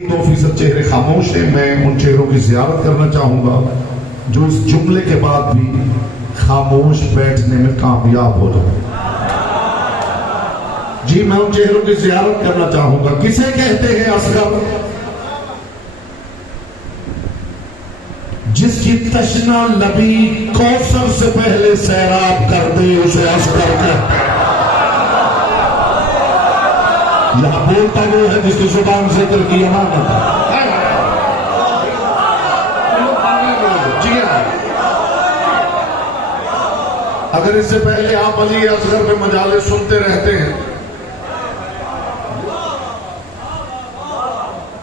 2% چہرے خاموش ہیں. میں ان چہروں کی زیارت کرنا چاہوں گا جو اس جملے کے بعد بھی خاموش بیٹھنے میں کامیاب ہو جائے. جی میں ان چہروں کی زیارت کرنا چاہوں گا. کسے کہتے ہیں اصغر؟ جس کی تشنا لبی کوثر سے پہلے سیراب کر دے اسے اصغر کہتے ہیں. یہاں بولتا وہ ہے جس کی زبان ذکر کی امانت ہے. اگر اس سے پہلے آپ علی اصغر میں مجالس سنتے رہتے ہیں،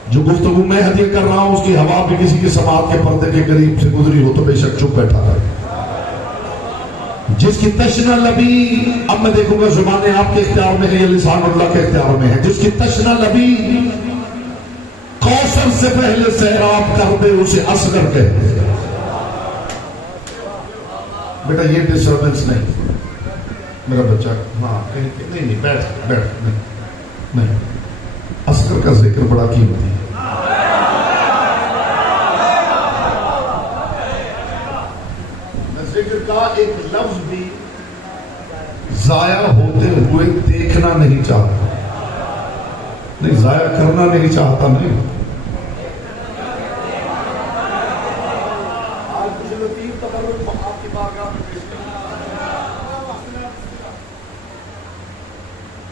جو گفتگو میں ہدیہ کر رہا ہوں اس کی ہوا بھی کسی کی سماعت کے پردے کے قریب سے گزری ہو تو بے شک چپ بیٹھا ہے. جس کی تشنا لبی، اب میں دیکھوں گا زبانیں آپ کے اختیار میں ہے یا لسان اللہ کے اختیار میں ہے. جس کی تشنا لبی کوثر سے پہلے سیراب کر دے اسے اصغر کہتے ہیں. بیٹا یہ ڈسٹربنس نہیں، میرا بچہ ہاں نہیں بیٹھ نہیں. اصغر کا ذکر بڑا قیمتی ہے. ذکر کا ایک لفظ بھی ضائع ہوتے ہوئے دیکھنا نہیں چاہتا، نہیں ضائع کرنا نہیں چاہتا. نہیں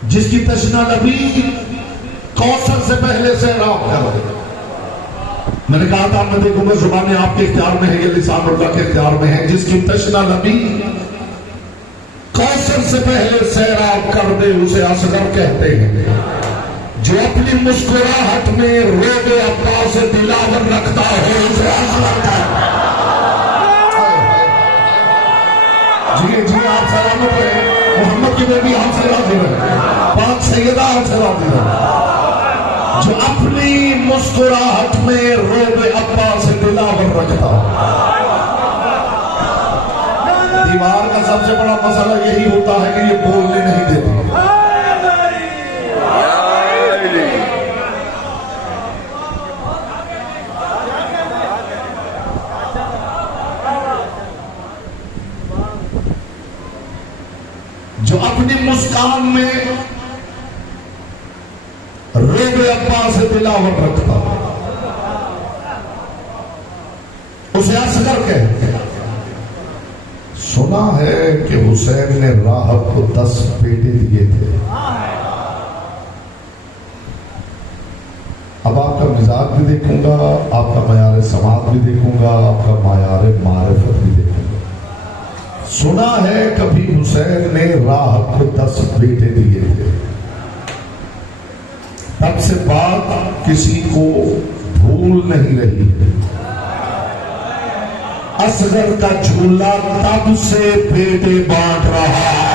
جس کی تشنا لبی کوثر سے پہلے سیراب کر دے. میں نے کہا تھا میں دیکھوں گا زبانیں آپ کے اختیار میں ہے یا لسان اللہ کے اختیار میں ہے. جس کی تشنا لبی کوثر سے پہلے سیراب کر دے اسے اصغر کہتے ہیں. جو اپنی مسکراہٹ میں روب عباس سے دلاور رکھتا ہے اسے اصغر کہتے ہیں. جی آپ سلامت رہے. محمد کی بیٹی آپ سے راضی رہے، پاک سیدہ آپ سے راضی رہے. جو اپنی مسکراہٹ میں روب عباس سے دلاور رکھتا. دیوار کا سب سے بڑا مسئلہ یہی ہوتا ہے کہ یہ بولنے نہیں دیتی. جو اپنی مسکان میں روب عباس سے دلاور رکھتا اسے اصغر کہتے ہیں. سنا ہے کہ حسین نے راہب کو 10 بیٹے دیے تھے. اب آپ کا مزاج بھی دیکھوں گا، آپ کا معیار سماعت بھی دیکھوں گا، آپ کا معیار معرفت بھی دیکھوں گا. سنا ہے کبھی حسین نے راہب کو 10 بیٹے دیے تھے. تب سے بات کسی کو بھول نہیں رہی. اصغر کا جھولا تب سے بیٹے بانٹ رہا ہے.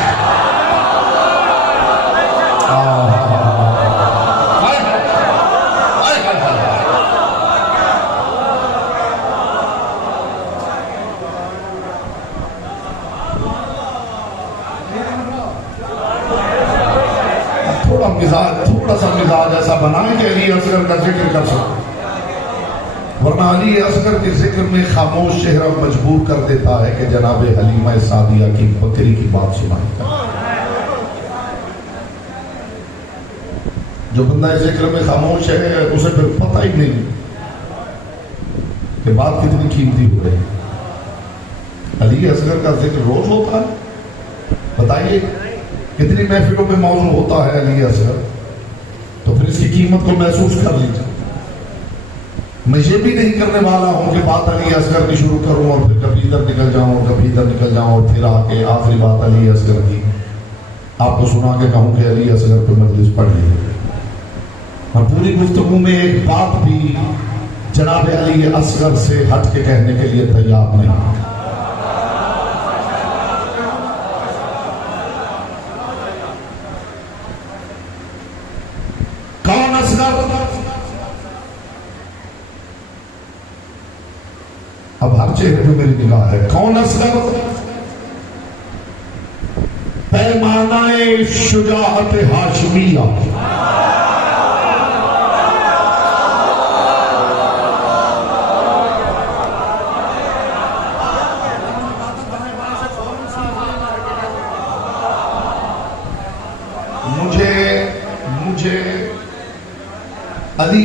تھوڑا سا مزاج ایسا بنائیں کہ علی اصغر کا ذکر کر سکیں، ورنہ علی اصغر کے ذکر میں خاموش چہرہ مجبور کر دیتا ہے کہ جناب حلیمہ سعدیہ کی بکری کی بات سنائیں. جو بندہ اس ذکر میں خاموش ہے اسے پھر پتہ ہی نہیں کہ بات کتنی قیمتی ہو رہی ہے. علی اصغر کا ذکر روز ہوتا ہے، بتائیے کتنی محفلوں میں موضوع ہوتا ہے علی اصغر، تو پھر اس کی قیمت کو محسوس کر لیجیے. میں یہ بھی نہیں کرنے والا ہوں کہ بات علی اصغر کی شروع کروں اور پھر کبھی ادھر نکل جاؤں اور کبھی ادھر نکل جاؤں اور پھر آ کے آخری بات علی اصغر کی آپ کو سنا کے کہوں کہ علی اصغر پہ مجلس پڑھ لیجیے. اور پوری گفتگو میں ایک بات بھی جناب علی اصغر سے ہٹ کے کہنے کے لیے تیار نہیں. کون اصغر؟ اب ہر چہرے پہ میری نگاہ ہے. کون اصغر؟ پیمانہ شجاعت ہاشمیہ.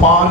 5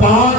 5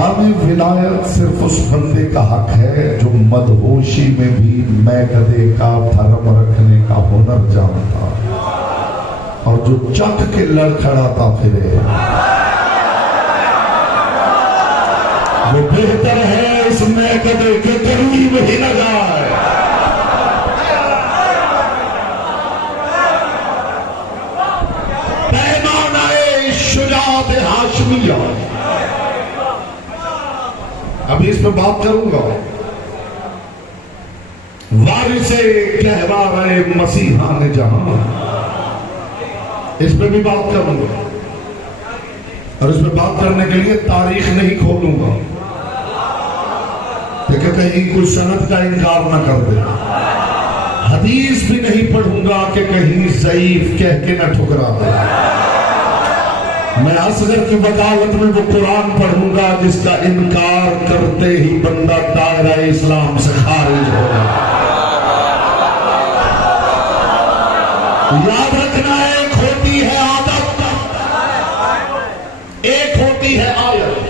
فیضان ولایت صرف اس بندے کا حق ہے جو مدہوشی میں بھی میں کدے کا دھرم رکھنے کا ہنر جانتا اور جو چک کے لڑکھڑاتا پھرے وہ بہتر ہے اس میں کدے کے قریب ہی نہ جائے۔ پیمانہ شجاعت ہاشمیہ، ابھی اس پہ بات کروں گا، وارث کہوار مسیحان جہاں، اس پہ بھی بات کروں گا، اور اس پہ بات کرنے کے لیے تاریخ نہیں کھولوں گا کہ کہیں کوئی سند کا انکار نہ کر دے، حدیث بھی نہیں پڑھوں گا کہ کہیں ضعیف کہہ کے نہ ٹھکرا دے۔ میں اصغر کی وکالت میں وہ قرآن پڑھوں گا جس کا انکار کرتے ہی بندہ دائرہ اسلام سے خارج ہوگا۔ یاد رکھنا، ایک ہوتی ہے عادت، ایک ہوتی ہے آیت۔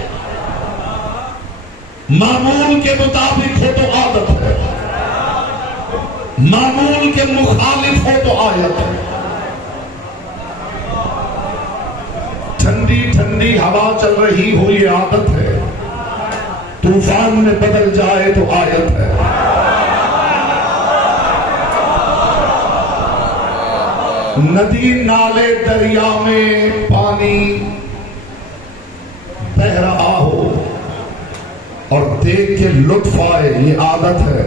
معمول کے مطابق ہو تو عادت ہے، معمول کے مخالف ہو تو آیت ہے۔ ٹھنڈی ٹھنڈی ہوا چل رہی ہو یہ عادت ہے، طوفان میں بدل جائے تو آیت ہے۔ ندی نالے دریا میں پانی بہ رہا ہو اور دیکھ کے لطف آئے یہ عادت ہے،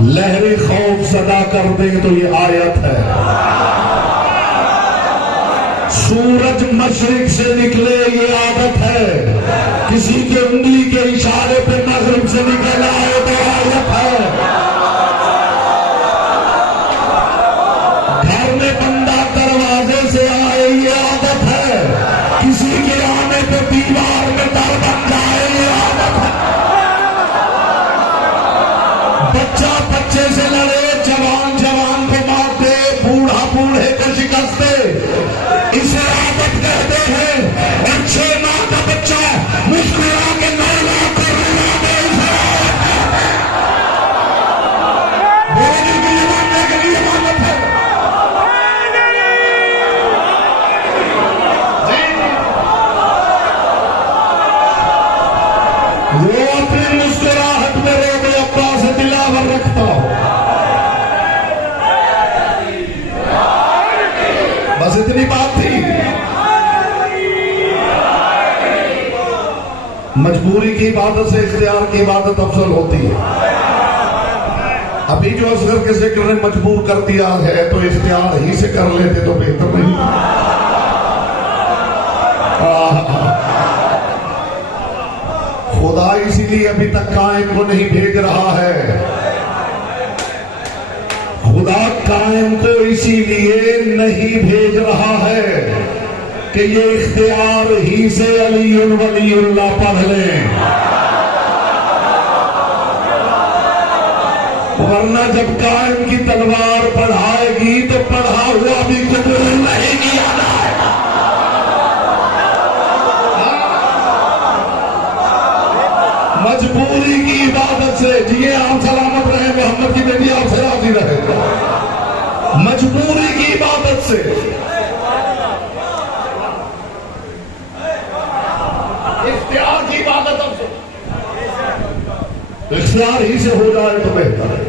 لہریں خوف زدہ کر دیں تو یہ آیت ہے۔ سورج مشرق سے نکلے یہ عادت ہے، کسی کے انگلی کے اشارے پہ مغرب سے نکل آئے تو آیت ہے۔ گھر میں بندہ دروازے سے آئے یہ عادت ہے، کسی کے آنے پہ دیوار میں در بن جائے یہ عادت ہے۔ بچہ بچے سے لڑے، جوان جوان کو مار دے، بوڑھا بوڑھے کو شکست دے، اسے عادت کہتے ہیں۔ اور 6 ماہ کا بچہ مسکرا کے 9 لاکھ کو رلا دے، اسے عادت کہتے ہیں۔ بولنے کے لیے ماننے کے لیے عادت ہے۔ وہ اپنی مسکراہٹ میں روب ابا سے دلاور رکھتا ہو۔ بس اتنی بات تھی۔ مجبوری کی عبادت سے اختیار کی عبادت افضل ہوتی ہے۔ ابھی جو اصغر کے ذکر نے مجبور کر دیا ہے تو اختیار ہی سے کر لیتے تو بہتر نہیں؟ خدا اسی لیے ابھی تک قائم کو نہیں بھیج رہا ہے، خدا قائم کو اسی لیے نہیں بھیج رہا ہے کہ یہ اختیار ہی سے علی ولی اللہ پڑھ لیں، ورنہ جب قائم کی تلوار پڑھائے گی تو پڑھا ہوا بھی قبول نہیں کیا جائے گا۔ مجبوری کی عبادت سے جی آپ سلامت رہے، محمد کی بیٹی آپ سے راضی رہے، مجبوری کی عبادت سے، اختیار کی عبادت اختیار ہی سے ہو جائے تو بہتر ہے۔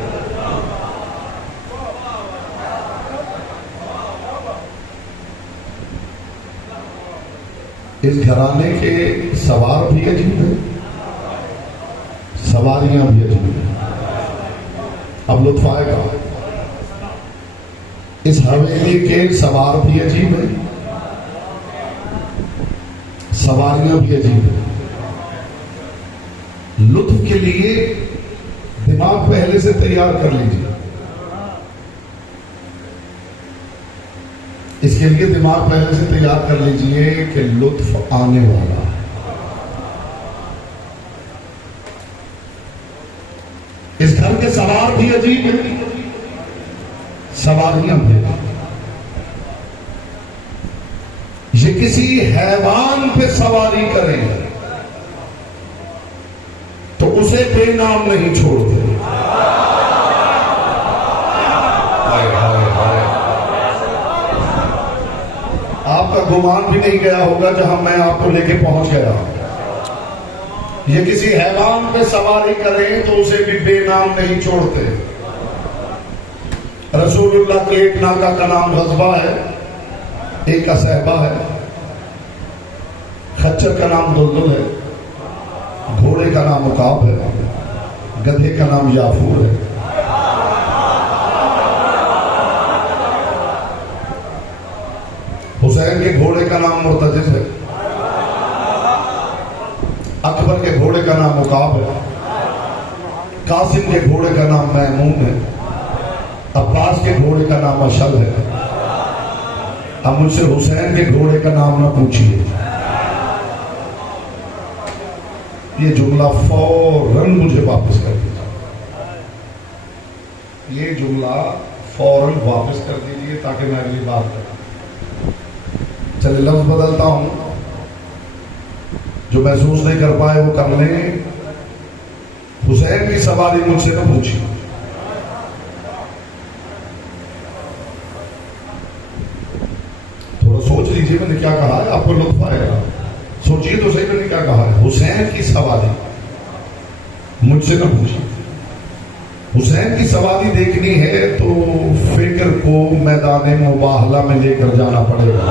اس گھرانے کے سوار بھی عجیب ہیں، سواریاں بھی عجیب ہیں۔ اب لطف آئے گا، اس حویلی کے سوار بھی عجیب ہیں، سواریاں بھی عجیب ہیں۔ لطف کے لیے دماغ پہلے سے تیار کر لیجیے، اس کے لیے دماغ پہلے سے تیار کر لیجیے کہ لطف آنے والا ہے۔ اس گھر کے سوار بھی عجیب ہیں، سواریاں بھی۔ یہ کسی حیوان پہ سواری کریں اسے بے نام نہیں چھوڑتے. آپ کا گمان بھی نہیں گیا ہوگا جہاں میں آپ کو لے کے پہنچ گیا. یہ کسی حیوان پہ سواری کریں تو اسے بھی بے نام نہیں چھوڑتے. رسول اللہ کے ایک ناکا کا نام غضبہ ہے، ایک کا صحبہ ہے، خچر کا نام دلدل ہے، گھوڑے کا نام عقاب ہے، گدھے کا نام یافور ہے. حسین کے گھوڑے کا نام مرتجز ہے، اکبر کے گھوڑے کا نام عقاب ہے، قاسم کے گھوڑے کا نام میمون ہے، عباس کے گھوڑے کا نام اشل ہے. اب مجھ سے حسین کے گھوڑے کا نام نہ پوچھیے. یہ جملہ فوراً مجھے واپس کر دیجیے. یہ جملہ فوراً واپس کر دیجیے تاکہ میں اگلی بات کروں. چلے لفظ بدلتا ہوں، جو محسوس نہیں کر پائے وہ کر لیں. حسین کی سواری مجھ سے نہ پوچھی. تھوڑا سوچ لیجیے میں نے کیا کہا ہے، آپ کو لطف آئے گا. سوچیے تو صحیح میں نے کیا کہا ہے. حسین کی سواری مجھ سے نہ پوچھی. حسین کی سواری دیکھنی ہے تو فکر کو میدان مباہلہ میں لے کر جانا پڑے گا.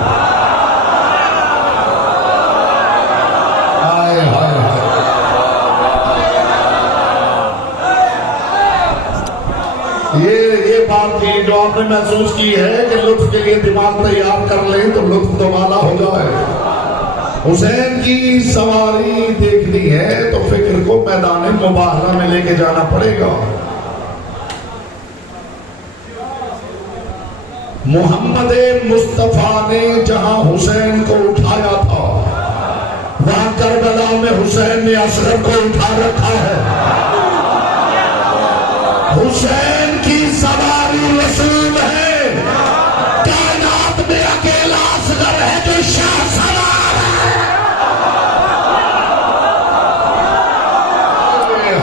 یہ بات تھی جو آپ نے محسوس کی ہے کہ لطف کے لیے دماغ تیار کر لیں تو لطف دوبارہ ہو جائے. حسین کی سواری دیکھنی ہے تو فکر کو میدان مباہلہ میں لے کے جانا پڑے گا. محمد مصطفیٰ نے جہاں حسین کو اٹھایا تھا وہاں کربلا میں حسین نے اصغر کو اٹھا رکھا ہے. حسین کی سواری رسول ہے، کائنات میں اکیلا اصغر ہے جو شاہ سوار ہے.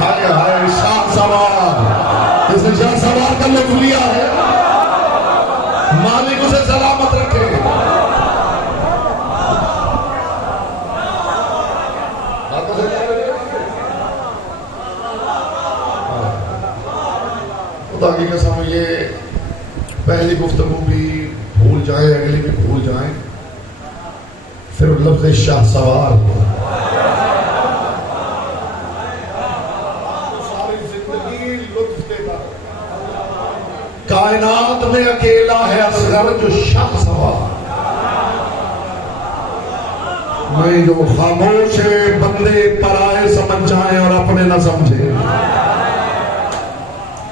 ہائے ہائے شاہ سوار، اس نے شاہ سوار کا لطف لیا ہے. مالک اسے سلامت رکھے. خدا کی قسم یہ پہلی گفتگو بھی بھول جائیں، اگلی بھی بھول جائیں، پھر لفظ شاہ سوار ساری زندگی لطف دیتا. کائنات میں اکیلا ہے اصغر جو شاہ سوار. میں جو خاموش بندے پرائے سمجھ جائیں اور اپنے نہ سمجھے.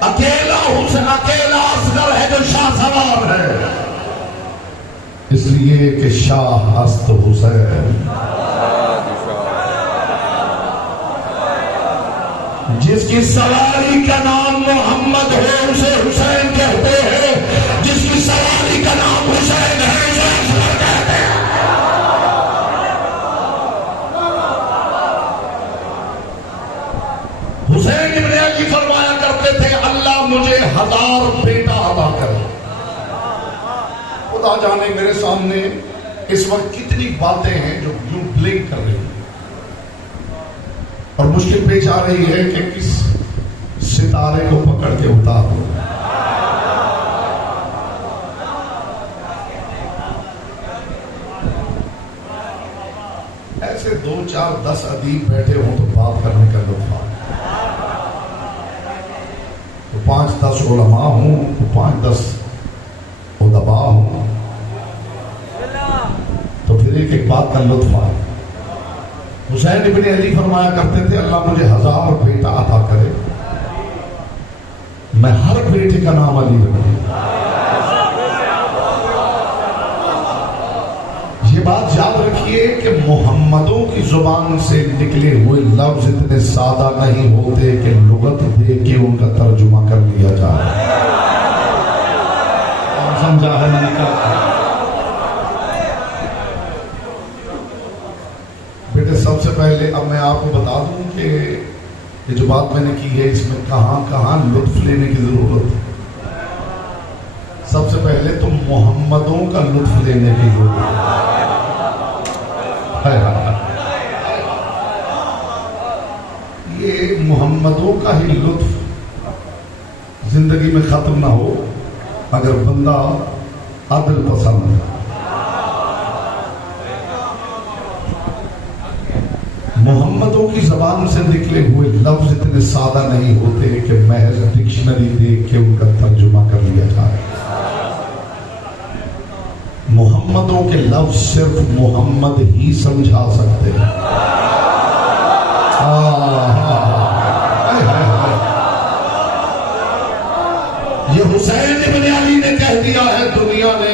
اکیلا حسین، اکیلا اصغر ہے جو شاہ سوار ہے، اس لیے کہ شاہ ہست حسین. جس کی سواری کا نام محمد ہے اسے حسین کہتے ہیں، جس کی سواری کا نام حسین ہے اسے اصغر کہتے ہیں. حسین ابن علی فرمایا کرتے تھے اللہ مجھے 1000 بیٹا عطا کرے. خدا جانے میرے سامنے اس وقت کتنی باتیں ہیں جو یوں بلنک کر رہی ہیں اور مشکل پیش آ رہی ہے کہ کس ستارے کو پکڑ کے اتارو. ایسے 2 4 10 ادیب بیٹھے ہوں تو بات کرنے کا لطف آئے، تو 5 10 علماء ہوں تو 5 10 ادباء ہوں تو پھر ایک بات کا لطف آئے. حسین ابن علی فرمایا کرتے تھے اللہ مجھے 1000 بیٹا عطا کرے، میں ہر بیٹے کا نام علی رکھوں. یہ بات یاد رکھیے کہ محمدوں کی زبان سے نکلے ہوئے لفظ اتنے سادہ نہیں ہوتے کہ لغت دے کے ان کا ترجمہ کر لیا جائے. سمجھا ہے میں نے کہا؟ بیٹے سب سے پہلے اب میں آپ کو بتا دوں کہ یہ جو بات میں نے کی ہے اس میں کہاں کہاں لطف لینے کی ضرورت ہے. سب سے پہلے تو محمدوں کا لطف لینے کی ضرورت ہے. یہ محمدوں کا ہی لطف زندگی میں ختم نہ ہو اگر بندہ عدل پسند ہے. محمدوں کی زبان سے نکلے ہوئے لفظ اتنے سادہ نہیں ہوتے کہ محض ڈکشنری دیکھ کے ان کا ترجمہ کر لیا جائے. محمدوں کے لفظ صرف محمد ہی سمجھا سکتے ہیں. یہ حسین ابن علی نے کہہ دیا ہے, دنیا نے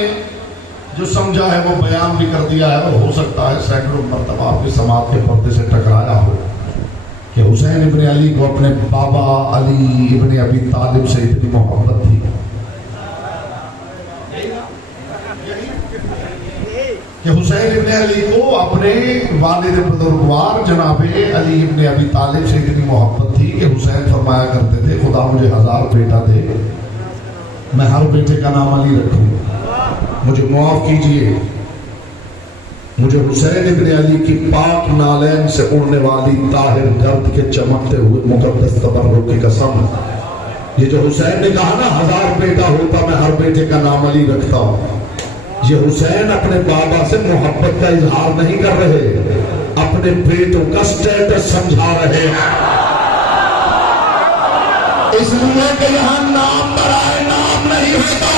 جو سمجھا ہے وہ بیان بھی کر دیا ہے, اور ہو سکتا ہے سینکڑوں مرتبہ آپ کی سماعت کے پردے سے ٹکرایا ہو کہ حسین ابن علی کو اپنے بابا علی ابن ابی طالب سے اتنی محبت تھی کہ حسین ابن علی کو اپنے والد بزرگوار جناب علی ابن ابی طالب سے اتنی محبت تھی کہ حسین فرمایا کرتے تھے خدا مجھے 1000 بیٹا دے, میں ہر بیٹے کا نام علی رکھوں, مجھے معاف کیجئے, مجھے حسین ابن علی کی پاک نالین سے اڑنے والی طاہر گرد کے چمکتے ہوئے مقدس تبرک کی قسم. یہ جو حسین نے کہا نا 1000 بیٹا ہوتا میں ہر بیٹے کا نام علی رکھتا ہوں, یہ حسین اپنے بابا سے محبت کا اظہار نہیں کر رہے, اپنے بیٹوں کا سٹیٹس سمجھا رہے ہیں. اس لیے کہ یہاں نام برائے نام نہیں ہوتا,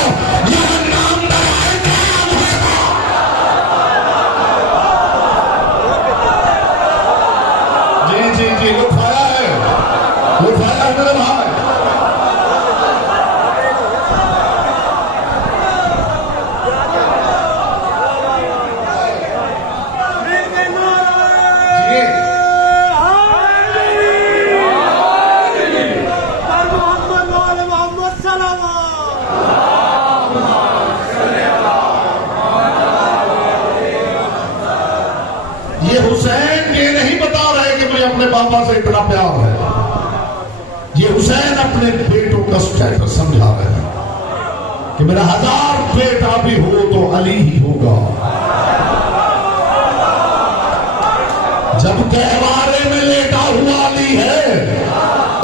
یہاں نام برائے نام ہوتا. جی جی جی لطف آیا ہے, لطف آیا ہے میرے بھائی. بابا سے اتنا پیار ہے, یہ حسین اپنے بیٹوں کا سٹیٹس سمجھا رہے ہیں کہ میرا 1000 بیٹا بھی ہو تو علی ہی ہوگا. جب گہوارے میں لیٹا ہوا علی ہے,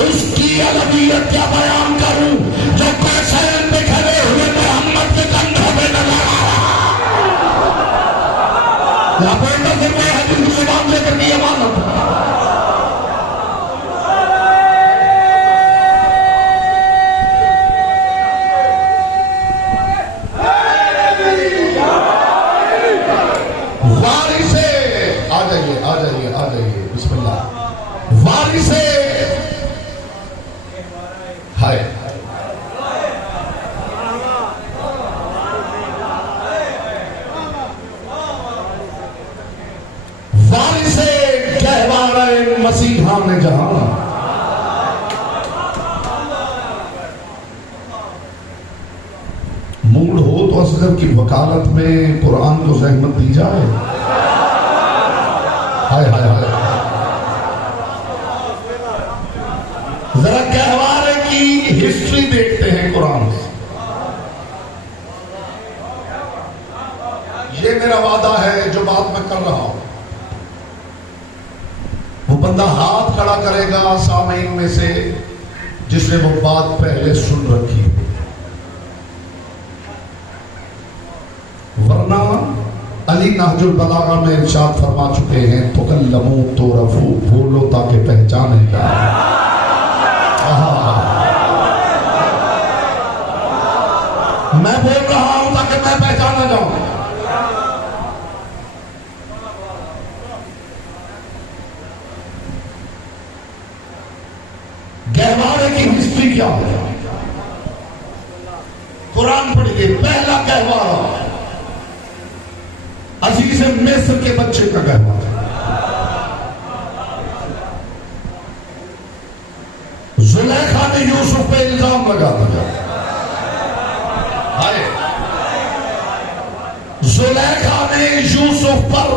اس کی الگیت کیا بیان کروں جو حسین میں کھڑے ہوئے محمد کے کندھوں پہ نظر آ رہا. بیٹا سے میں حدیث کی زبان لے کر کی امانت ہے. مسیحا میں جہاں موڈ ہو تو اصغر کی وکالت میں قرآن کو زحمت دی جائے. ہائے ہائے ہائے, ذرا گہوارے کی ہسٹری دیکھتے ہیں قرآن سے. یہ میرا وعدہ ہے جو بات میں کر رہا ہوں, وہ بندہ ہاتھ کھڑا کرے گا سامعین میں سے جس نے وہ بات پہلے سن رکھی, ورنہ علی نہج البلاغہ میں ارشاد فرما چکے ہیں تکلموا تعرفوا, بولو تاکہ پہچانے جائے. میں بول رہا ہوں تاکہ میں پہچانا جاؤں. گہوارے کی ہسٹری کیا ہے؟ قرآن پڑھیے. پہلا گہوارہ عزیز مصر کے بچے کا گہوارہ. زلیخا نے یوسف پہ الزام لگا دیا. زلیخا نے یوسف پر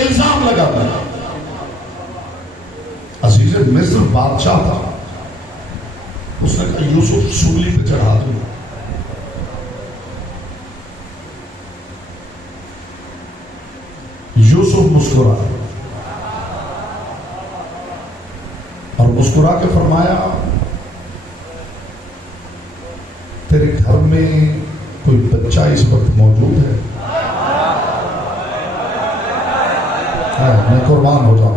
الزام لگا دیا. عزیز مصر بادشاہ تھا، اس نے کہا یوسف سولی پہ چڑھا دوں. یوسف مسکرا اور مسکرا کے فرمایا تیرے گھر میں کوئی بچہ اس وقت موجود ہے؟ میں قربان ہو جاؤں.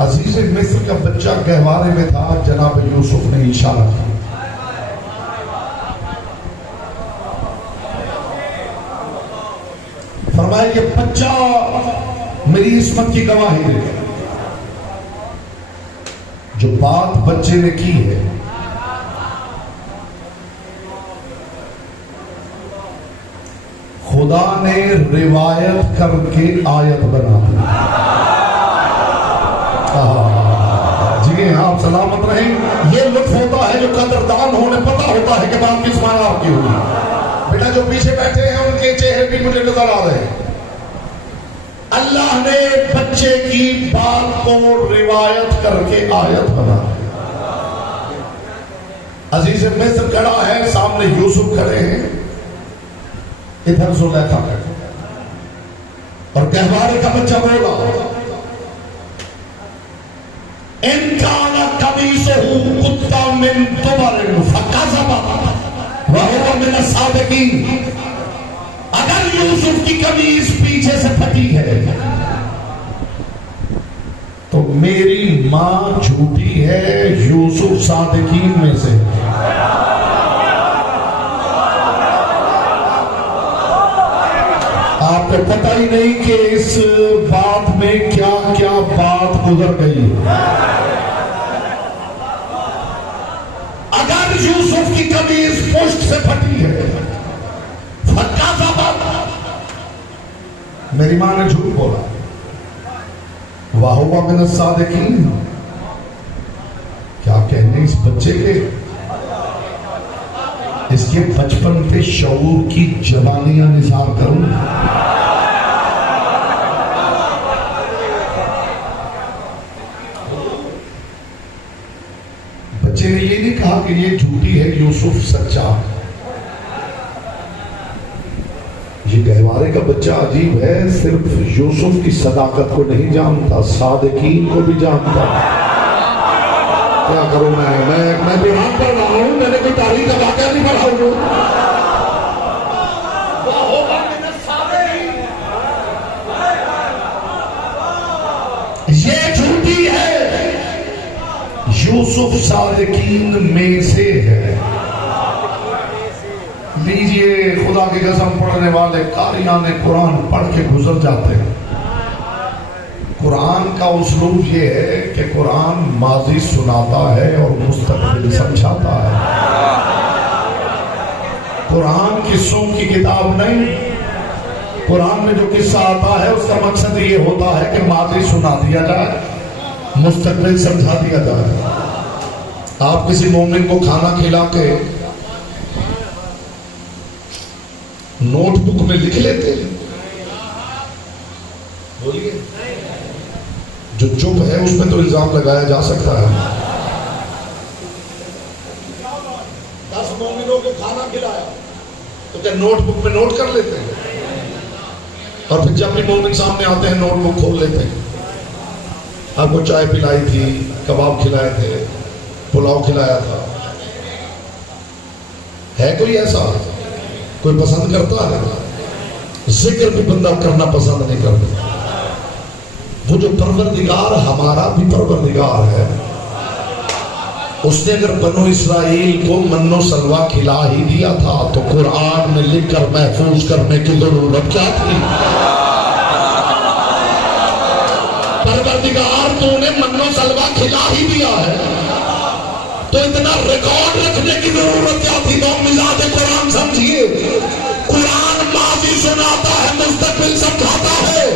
عزیز مصر کا بچہ گہوارے میں تھا. جناب یوسف نے اشارہ کیا. فرمایا یہ بچہ میری عصمت کی گواہی دے. جو بات بچے نے کی ہے خدا نے روایت کر کے آیت بنا دی. جی ہاں، آپ سلامت رہیں. یہ لطف ہوتا ہے جو قدردان ہونے پتہ ہوتا ہے کہ بات کس معنی آپ کی ہوگی. بیٹا جو پیچھے بیٹھے ہیں ان کے چہرے بھی مجھے نظر آ رہے ہیں. اللہ نے بچے کی بات کو روایت کر کے آیت بنا دی. عزیز مصر کھڑا ہے، سامنے یوسف کھڑے ہیں، ادھر زلیخا کھڑے اور گہوارے کا بچہ بولا ان کان قمیصہ قد من دبر فکذب وهو من الصادقین. اگر یوسف کی قمیص پیچھے سے پھٹی ہے تو میری ماں جھوٹی ہے، یوسف صادقین میں سے. آپ کو پتہ ہی نہیں کہ اس بات میں کیا کیا بات گزر گئی. اگر یوسف کی قمیص پشت سے پھٹی ہے، میری ماں نے جھوٹ بولا. وَهُوَ مِنَ الصَّادِقِينَ. کیا کہنے اس بچے کے، اس کے بچپن پہ شعور کی جوانیاں نثار کروں. بچے نے یہ نہیں کہا کہ یہ جھوٹی ہے، یوسف سچا. یہ گہوارے کا بچہ عجیب ہے، صرف یوسف کی صداقت کو نہیں جانتا، صادقین کو بھی جانتا. کیا کروں میں بیان کر رہا ہوں، میں نے کوئی تاریخ کا واقعہ نہیں پڑھا ہوں. یہ جھوٹی ہے، یوسف صادقین میں سے ہے. لیجئے خدا کی قسم، پڑھنے والے قاریان قرآن پڑھ کے گزر جاتے ہیں. قرآن کا اسلوب یہ ہے کہ قرآن ماضی سناتا ہے اور مستقبل سمجھاتا ہے. قرآن قصوں کی کتاب نہیں. قرآن میں جو قصہ آتا ہے اس کا مقصد یہ ہوتا ہے کہ ماضی سنا دیا جائے، مستقبل سمجھا دیا جائے. آپ کسی مومن کو کھانا کھلا کے نوٹ بک میں لکھ لیتے ہیں؟ بولیے. جو چپ ہے اس میں تو الزام لگایا جا سکتا ہے. 10 مومنوں کو کھانا کھلایا تو کیا نوٹ بک میں نوٹ کر لیتے ہیں؟ اور پھر جب بھی مومن سامنے آتے ہیں نوٹ بک کھول لیتے ہیں. آپ کو چائے پلائی تھی، کباب کھلائے تھے، پلاؤ کھلایا تھا. ہے کوئی ایسا؟ کوئی پسند کرتا ہے؟ ذکر بھی بندہ کرنا پسند نہیں کرتا. وہ جو پروردگار ہمارا بھی پروردگار ہے، اس نے اگر بنو اسرائیل کو من و سلوہ کھلا ہی دیا تھا تو قرآن میں لکھ کر محفوظ کرنے کی ضرورت کیا تھی؟ پروردگار تو انہیں من و سلوہ کھلا ہی دیا ہے تو اتنا ریکارڈ رکھنے کی ضرورت کیا تھی؟ تو مزاج قرآن سمجھیے. قرآن ماضی سناتا ہے، مستقبل سمجھاتا ہے.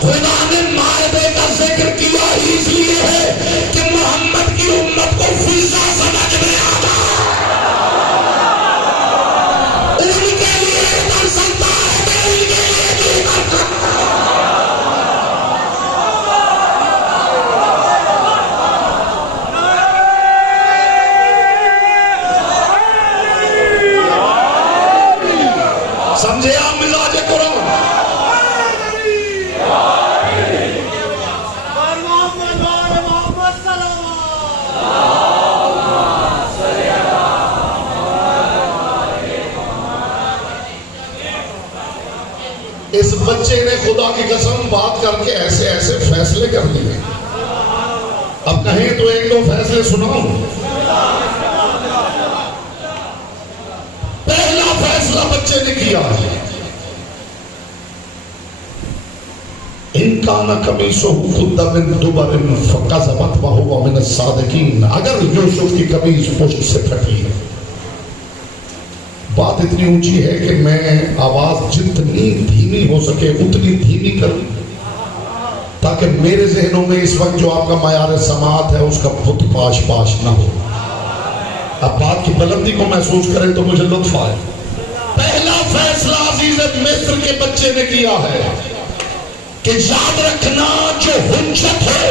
خدا نے مائدے کا ذکر کیا ہی اس لیے ہے کہ محمد کی امت کو فضا سمجھ میں آتا. ان کے لیے کر سکتا ہے، ان کے لیے نہیں کر سکتا. خدا کی قسم بات کر کے ایسے ایسے فیصلے کر لیے. اب کہیں تو ایک دو فیصلے سناؤ. پہلا فیصلہ بچے نے کیا ان کان قمیصہ قد من دبر فکذبت وہو من الصادقین. اگر یوسف کی قمیص پشت سے پھٹی ہے. بات اتنی اونچی ہے کہ میں آواز جتنی دھیمی ہو سکے اتنی دھیمی کروں تاکہ میرے ذہنوں میں اس وقت جو آپ کا معیار سماعت ہے اس کا بت پاش پاش نہ ہو. اب بات کی بلندی کو محسوس کریں تو مجھے لطف آئے. پہلا فیصلہ عزیز مصر کے بچے نے کیا ہے کہ یاد رکھنا جو حجت ہو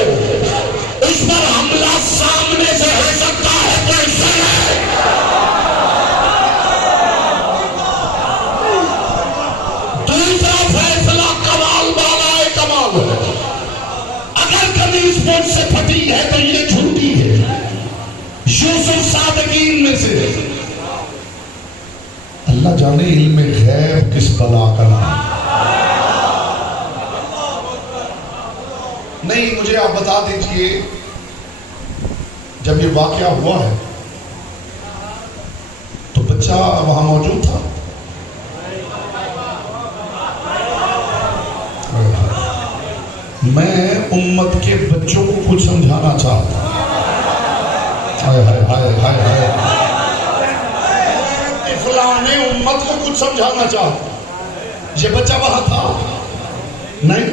اس پر حملہ سامنے سے ہو سکتا ہے کوئی سر ہے. دوسرا فیصلہ کمال والا کمال ہے. اگر قمیص مجھ سے پھٹی ہے تو یہ جھوٹی ہے. یوسف صادقین میں سے. اللہ جانے علم غیب کس بلا کا نام. نہیں مجھے آپ بتا دیجئے جب یہ واقعہ ہوا ہے تو بچہ وہاں موجود تھا. میں امت کے بچوں کو کچھ سمجھانا چاہتا ہوں. فلاں نے امت کو کچھ سمجھانا چاہتا. یہ بچہ وہاں تھا نہیں.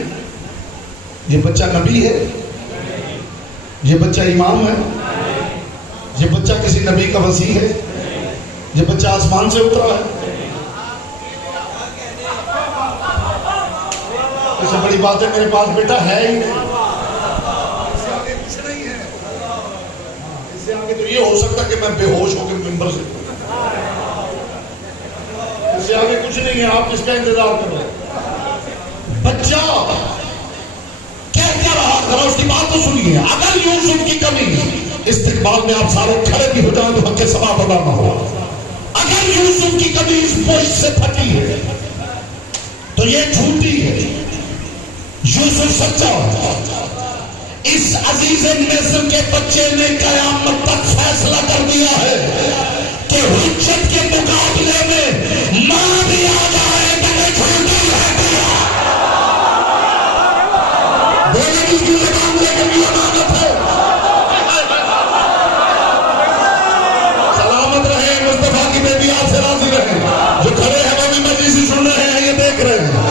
یہ بچہ نبی ہے. یہ بچہ امام ہے. یہ بچہ کسی نبی کا وصی ہے. یہ بچہ آسمان سے اترا ہے. اس سے بڑی بات ہے میرے پاس بیٹا ہے ہی نہیں. اس سے آگے کچھ نہیں ہے. اس سے آگے تو یہ ہو سکتا کہ میں بے ہوش ہو کے ممبر سے. اس سے آگے کچھ نہیں ہے. آپ کس کا انتظار کر رہے ہیں؟ بچہ کہتا رہا. ذرا اس کی بات تو سنیے. اگر یوسف کی کمی استقبال میں آپ سارے کھڑے بھی ہو جائیں تو حق ثواب ادا نہ ہو. اگر یوسف کی کمی اس پشت سے پھٹی ہے تو یہ جھوٹی ہے. یوسف سچا. اس عزیز مصر کے بچے نے قیامت تک فیصلہ کر دیا ہے کہ حجت کے مقابلے میں ماں بھی آ جائے تو جھوٹی ہے. بولنے کی زبان لیکن یہ امانت ہے. سلامت رہے مصطفیٰ کی بیٹی آپ سے راضی رہے. جو کھڑے ہیں وہ بھی مجلسی سن رہے ہیں یہ دیکھ رہے ہیں.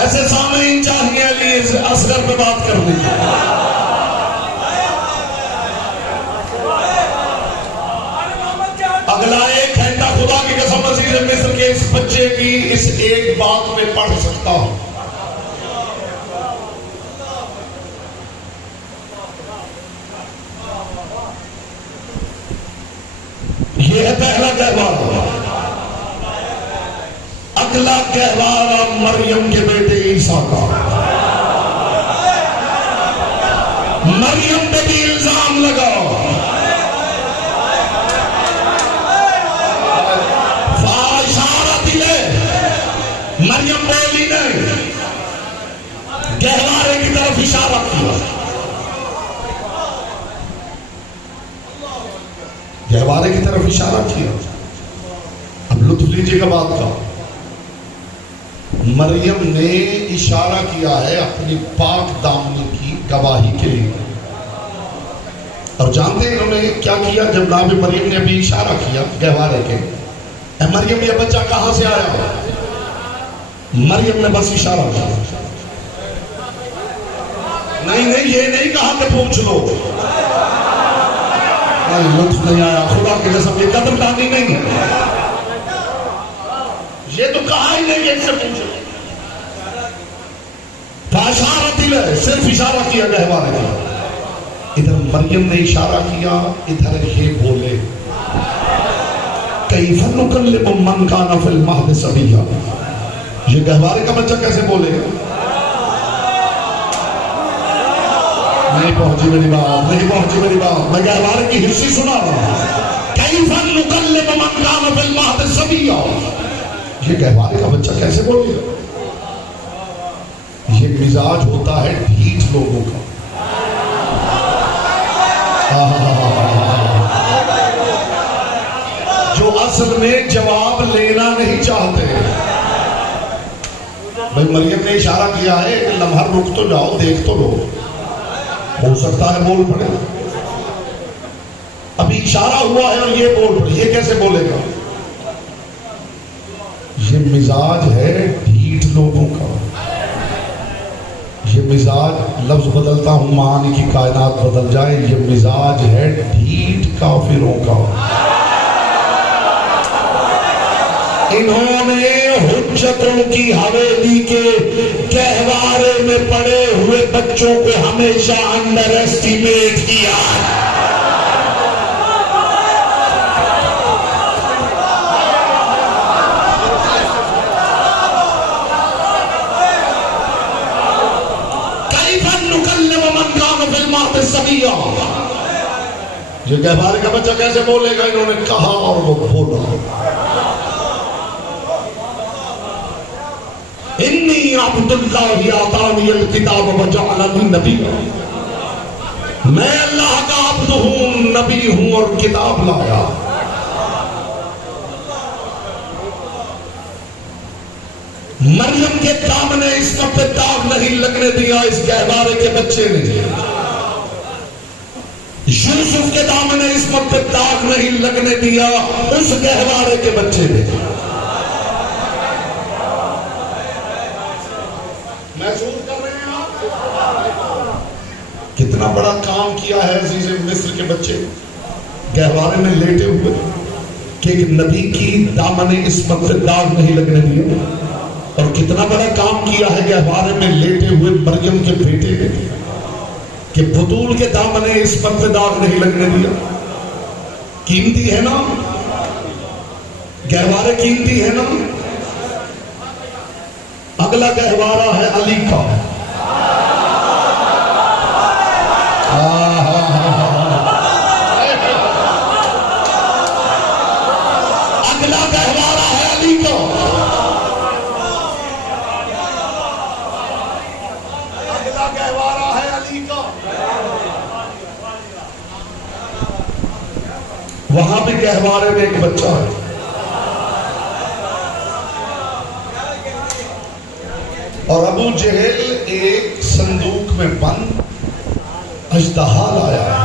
ایسے سامعین چاہیے علی اصغر پہ بات کر دی. اگلا ایک گھنٹہ خدا کی قسم عزیز مصر کے اس بچے کی اس ایک بات میں پڑھ سکتا ہوں. یہ ہے پہلا گہوارہ. اگلا گہوارہ مریم کے بیٹے عیسیٰ کا. مریم پہ بھی الزام لگا. مریم بولی نہیں. گہوارے کی طرف اشارہ کیا. گہوارے کی طرف اشارہ کیا. اب لطف لیجیے گا بات کا. مریم نے اشارہ کیا ہے اپنی پاک دامنی کی گواہی کے لیے. اور جانتے ہیں انہوں نے کیا کیا جب ناب مریم نے ابھی اشارہ کیا گہوارے کے. اے مریم یہ بچہ کہاں سے آیا؟ مریم نے بس اشارہ کیا. نہیں یہ نہیں کہا کہ پوچھ لو. لطف نہیں آیا. خدا کی قسم یہ قدر دانی نہیں ہے. یہ تو کہا ہی نہیں کہ اس سے پوچھ لو. اشارہ دل ہے صرف اشارہ کیا گہوارے کا. ادھر مریم نے اشارہ کیا ادھر یہ بولے کیف نکلم من کان فی المہد صبیا. یہ گہوارے کا بچہ کیسے بولے گا؟ نہیں پہنچی میری بات، نہیں پہنچی میری بات. میں گہوارے کی حصی سنا رہا ہوں. کیف نکلم من کان فی المہد صبیا. یہ گہوارے کا بچہ کیسے بولے گا؟ یہ مزاج ہوتا ہے ڈھیٹ لوگوں کا. جو اصل میں جواب لینا نہیں چاہتے. بھائی مریم نے اشارہ کیا ہے کہ لمحہ رک تو جاؤ، دیکھ تو لو، ہو سکتا ہے بول پڑے. ابھی اشارہ ہوا ہے اور یہ بول پڑے، یہ کیسے بولے گا؟ یہ مزاج ہے ڈھیٹ لوگوں کا. یہ مزاج، لفظ بدلتا ہوں معانی کی کائنات بدل جائے، یہ مزاج ہے ڈھیٹ کافروں کا. انہوں نے حجتوں کی حویلی کے گہوارے میں پڑے ہوئے بچوں کو ہمیشہ انڈر ایسٹیمیٹ کیا. یہ گہوارے کا بچہ کیسے بولے گا؟ انہوں نے کہا اور وہ بولا. انی عبد اللہ آتانی الکتاب وجعلنی نبیا. میں اللہ کا عبد ہوں، نبی ہوں اور کتاب لایا. مریم کے دامن عصمت پہ داغ نہیں لگنے دیا اس گہوارے کے بچے نے. یوسف کے دامن عصمت پہ داغ نہیں لگنے دیا اس گہوارے کے بچے نے. محسوس کر رہے ہیں آپ کتنا بڑا کام کیا ہے عزیز مصر کے بچے گہوارے میں لیٹے ہوئے کہ ایک نبی کی دامن عصمت پہ داغ نہیں لگنے دیا. اور کتنا بڑا کام کیا ہے گہوارے میں لیٹے ہوئے مریم کے بیٹے نے کہ بطول کے دامن عصمت پہ داغ نہیں لگنے دیا. قیمتی ہے نا گہوارے، قیمتی ہے نا. اگلا گہوارہ ہے علی کا. اگلا گہوارہ ہے علی کا. اگلا گہوارہ ہے علی کا. وہاں بھی گہوارے میں ایک بچہ ہے. اور ابو جہل ایک صندوق میں بند اژدہا لایا ہے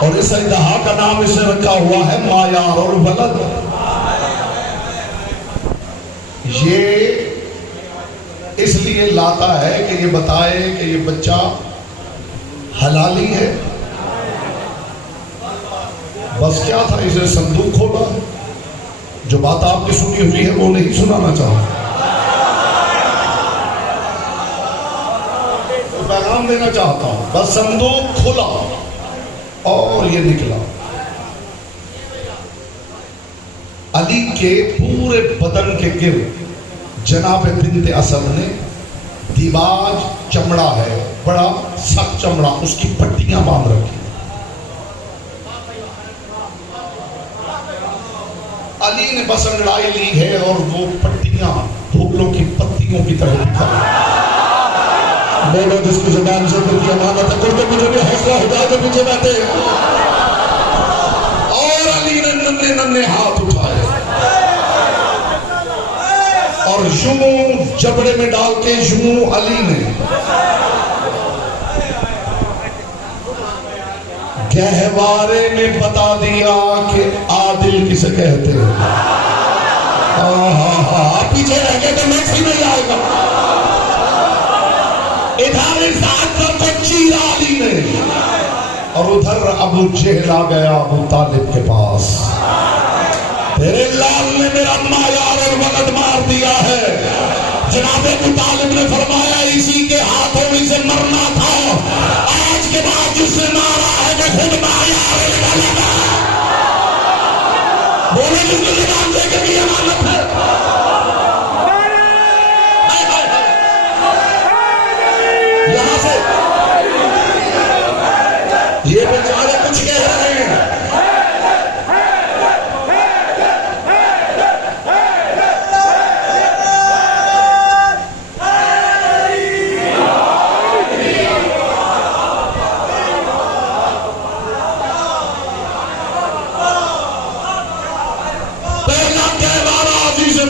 اور اس اژدہا کا نام اسے رکھا ہوا ہے مایار اور ولد. یہ اس لیے لاتا ہے کہ یہ بتائے کہ یہ بچہ حلالی ہے. بس کیا تھا، اسے صندوق کھولا. جو بات آپ کی سنی ہوئی ہے وہ نہیں سنانا چاہتا، وہ پیغام دینا چاہتا ہوں. بس صندوق کھلا اور یہ نکلا. علی کے پورے بدن کے گرد جناب بنت اسد نے دیباج چمڑا ہے، بڑا سخت چمڑا، اس کی پٹیاں باندھ رکھی. علی نے بس انگڑائی لی ہے اور وہ پٹیاں پھولوں کی پتیوں کی طرح دکھا. بولو جس کی زبان سے دل کی امانت ہے. کرتے مجھے بھی حوصلہ ہو جائے تو پیچھے بیٹھے. اور علی نے ننھے ننھے ہاتھ اٹھائے اور یوں جبڑے میں ڈال کے یوں علی نے گہوارے میں بتا دیا کہ عادل کسے کہتے ہیں. پیچھے رہ گئے تو میکسی نہیں آئے گا. ادھر اس آدھر کو چیرا علی نے اور ادھر ابو جہل آ گیا ابو طالب کے پاس. تیرے لال نے میرا مایار اور ولد مار دیا ہے. جناب ابو طالب نے فرمایا اسی کے ہاتھوں میں سے مرنا تھا. آج کے بعد جس نے مارا ہے وہ خود مایار اور ولد ہے. بولے جس کی زبان دے کے بھی امانت ہے.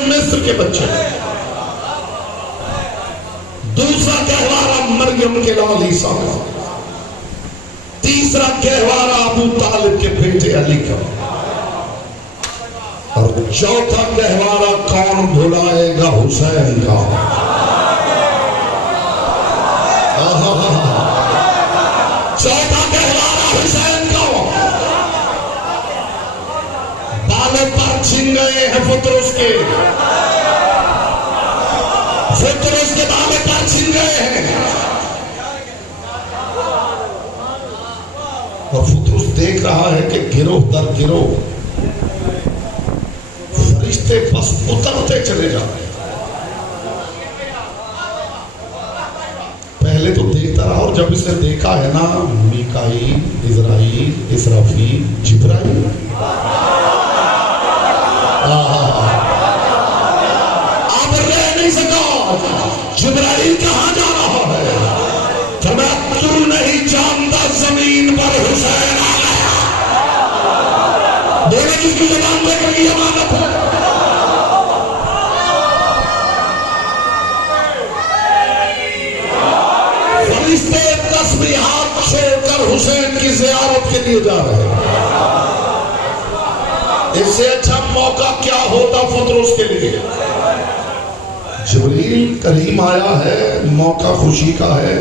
مصر کے بچے، دوسرا گہوارہ مریم کے لال عیسیٰ کا، تیسرا گہوارہ ابو طالب کے بیٹے علی کا، اور چوتھا گہوارہ کون بھلائے گا؟ حسین کا۔ چوتھا گہوارہ حسین کا، بالوں پر چھن گئے ہیں فطرس کے، فطرس کے بالوں پر چھن گئے ہیں، اور فطرس دیکھ رہا ہے کہ گروہ در گروہ فرشتے بس اترتے چلے جاتے ہیں۔ پہلے تو دیکھتا رہا، اور جب اس نے دیکھا ہے نا میکائیل، عزرائیل، اسرافیل، جبرائیل، اب رہ نہیں سکا، جبرائیل کہاں جا رہا ہے؟ فرمایا تو نہیں جانتا زمین پر حسین آ گیا۔ بولے جس کی زبان پہ کوئی امانت ہے۔ فرشتے تسبیحات چھوڑ کر حسین کی زیارت کے لیے جا رہے ہیں۔ اس سے اچھا موقع کیا ہوتا فطرس کے لیے؟ جبریل کریم آیا ہے، موقع خوشی کا ہے،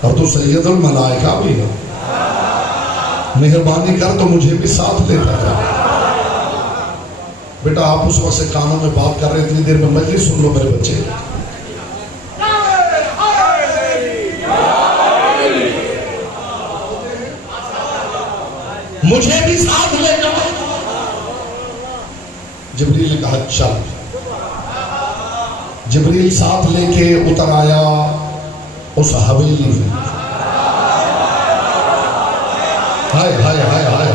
اور تو سید الملائکہ بھی ہے، مہربانی کر تو مجھے بھی ساتھ لیتا ہے۔ بیٹا آپ اس وقت سے کانوں میں بات کر رہے، اتنی دیر میں مجلس سن لو میرے بچے۔ مجھے بھی ساتھ لے جاؤ۔ جبریل نے کہا چل۔ جبریل ساتھ لے کے اتر آیا اس حویلی میں۔ ہائے ہائے ہائے ہائے،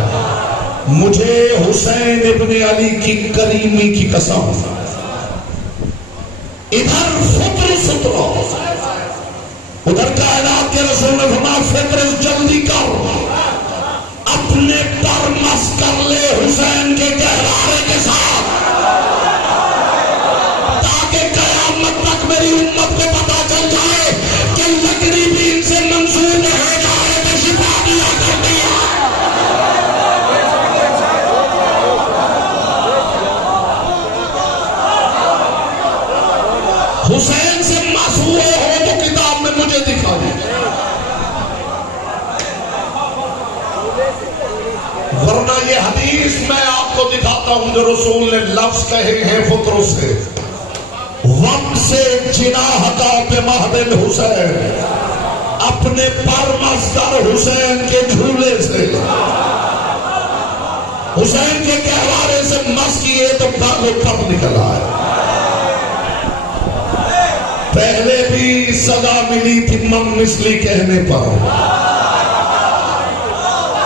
مجھے حسین ابن علی کی کریمی کی قسم، ادھر فطرس اترا، ادھر کائنات کے رسول نے فرمایا فطرس جلدی کر، اپنے پر مس کر لے حسین کے گہوارے کے ساتھ، تاکہ قیامت تک میری امت کو پتا چل جائے کہ لکڑی بھی ان سے منسوب ہو جائے تو شفا دیا کرتی ہے۔ حسین سے مس ہوئے ہو تو کتاب میں مجھے دکھا دیجیے، ورنہ یہ حدیث میں آپ کو دکھاتا ہوں جو رسول نے لفظ کہے ہیں فطرس سے، وقت سے جناح کا پہ مہدن حسین، اپنے پر مصدر حسین کے جھولے سے، حسین کے گہوارے سے مس کیے تو باغ پر نکلا ہے۔ پہلے بھی سزا ملی تھی من مثلی کہنے پر،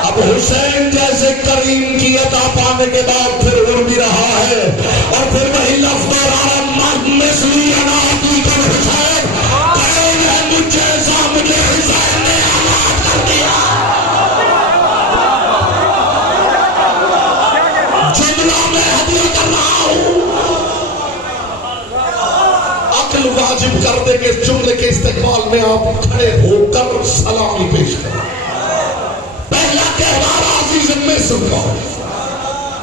اب حسین جیسے کریم کی عطا پانے کے بعد پھر اڑ بھی رہا ہے، اور پھر وہی لفظ دوہرایا من مثلی اناتی کر حسین، کون ہے مجھ جیسا مجھے حسین نے آزاد کر دیا۔ جملہ میں ہدیہ کر رہا ہوں، عقل واجب کر دے کہ اس جملے کے استقبال میں آپ کھڑے ہو کر سلامی پیش کریں۔ پہلا گہوارہ عزیز مصر کا،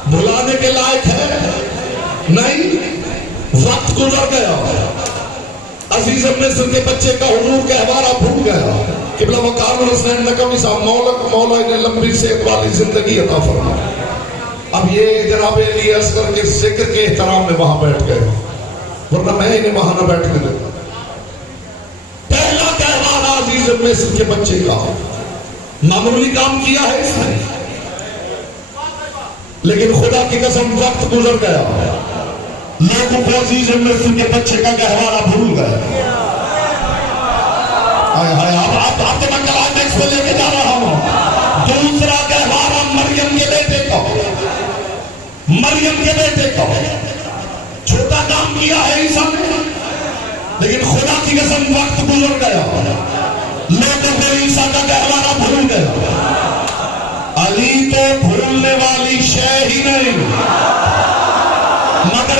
بھلانے کے لائق ہے نہیں، وقت گزر گیا، عزیز مصر کے بچے کا حضور گہوارہ بھول گیا۔ قبلہ وقار الحسین نقوی صاحب مولا انہیں لمبی صحت والی زندگی عطا فرمائے۔ اب یہ جناب علی اصغر کے ذکر کے احترام میں وہاں بیٹھ گئے، ورنہ میں انہیں وہاں نہ بیٹھنے دیتا۔ پہلا گہوارہ عزیز مصر کے بچے کا، معمولی کام کیا ہے اس نے، لیکن خدا کی قسم وقت گزر گیا، لوگوں کو عزیز مصر کے بچے کا گہوارہ بھول گئے۔ آپ کے میں کلائمیکس پہ لے کے جا رہا ہوں۔ دوسرا گہوارہ مریم کے بیٹے کا، مریم کے بیٹے کا، چھوٹا کام کیا ہے عیسیٰ نے، لیکن خدا کی قسم وقت گزر گیا، لوگوں کو عیسیٰ کا گہوارہ بھول گیا۔ علی تو بھولنے والی شے ہی نہیں، مگر